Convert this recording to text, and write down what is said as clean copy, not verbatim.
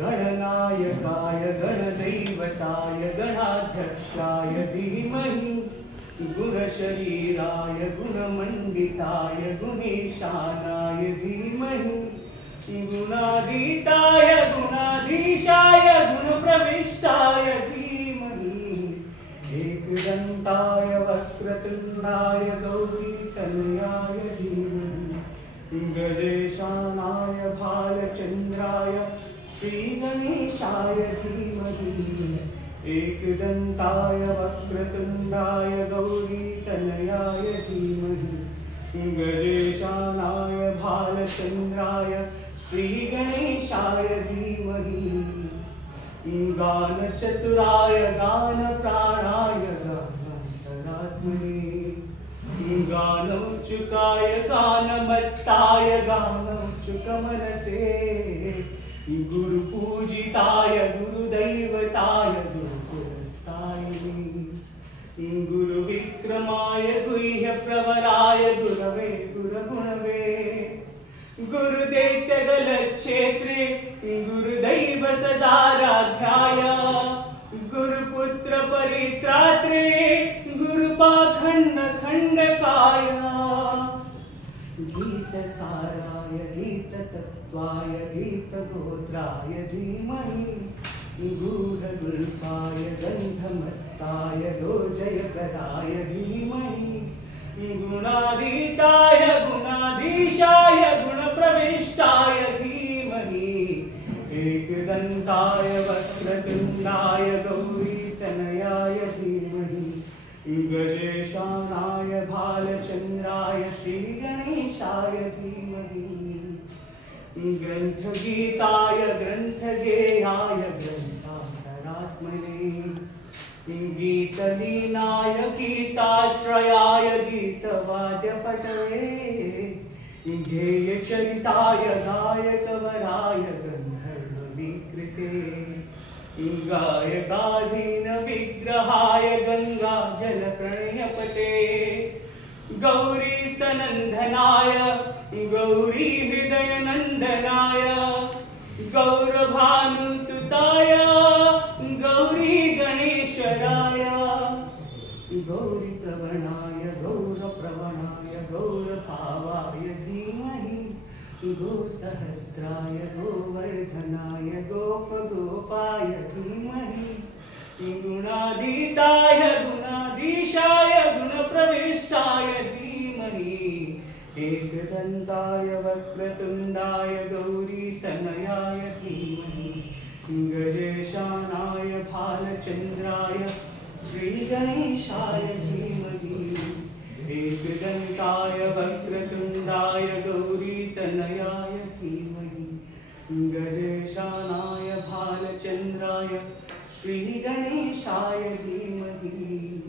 गणनायकाय गणदैवताय गणाध्यक्षाय धीमहि गुणशरीराय गुणमण्डिताय गुणेशानाय धीमहि गुणातीताय गुणाधीशाय गुणप्रविष्टाय धीमहि एकदन्ताय वक्रतुण्डाय गौरीतनयाय धीमहि गजेशानाय भालचन्द्राय श्रीगणेशाय धीमहि एकदन्ताय वक्रतुण्डाय गौरीतनयाय धीमहि गजेशानाय भालचन्द्राय श्रीगणेशाय धीमहि गानचतुराय गानप्राणाय गानान्तरात्मने गानोच्चुकाय गानमत्ताय गानोच्चुकमनसे गुरुपूजिताय गुरुदैवताय गुरुपुरस्तायिने गुरुविक्रमाय गुह्यप्रवराय गुरवे गुरुगुणवे गुरुदैत्यगलक्षेत्रे गुरुदैव सदाराध्याय गुरुपुत्र परित्रात्रे गुरुपाखण्डखण्डकाय गीतसाराय गीततत्त्वाय गीतगोत्राय धीमहि गूढगुल्फाय गन्धमत्ताय गोजयकराय धीमहि गुणातीताय गुणाधीशाय गुणप्रविष्टाय धीमहि एकदन्ताय वक्रतुण्डाय गौरीतनयाय धीमहि गजेशानाय भालचन्द्राय श्रीगणेशाय धीमहि ग्रन्थगीताय ग्रन्थगेयाय ग्रन्थान्तरात्मने गीतलीनाय गीताश्रयाय गीतवाद्यपटवे गेयचरिताय गायकवराय गन्धर्वविकृते गायकाधीनविग्रहाय गङ्गाजलप्रणयपटे गौरीस्तनन्दनाय गौरीहृदयनन्दनाय गौरभानुसुताय गौरीगणेश्वराय गौरीप्रवणाय गौरप्रवणाय गौरभावाय धीमहि गोसहस्राय गोवर्धनाय गोपगोपाय धीमहि गुणातीताय गुणाधीशाय गुणप्रविष्टाय धीमहि एकदन्ताय वक्रतुण्डाय गौरीतनयाय धीमहि गजेशानाय भालचन्द्राय श्रीगणेशाय धीमहि एकदन्ताय वक्रतुण्डाय गौरीतनयाय धीमहि गजेशानाय भालचन्द्राय श्रीगणेशाय धीमहि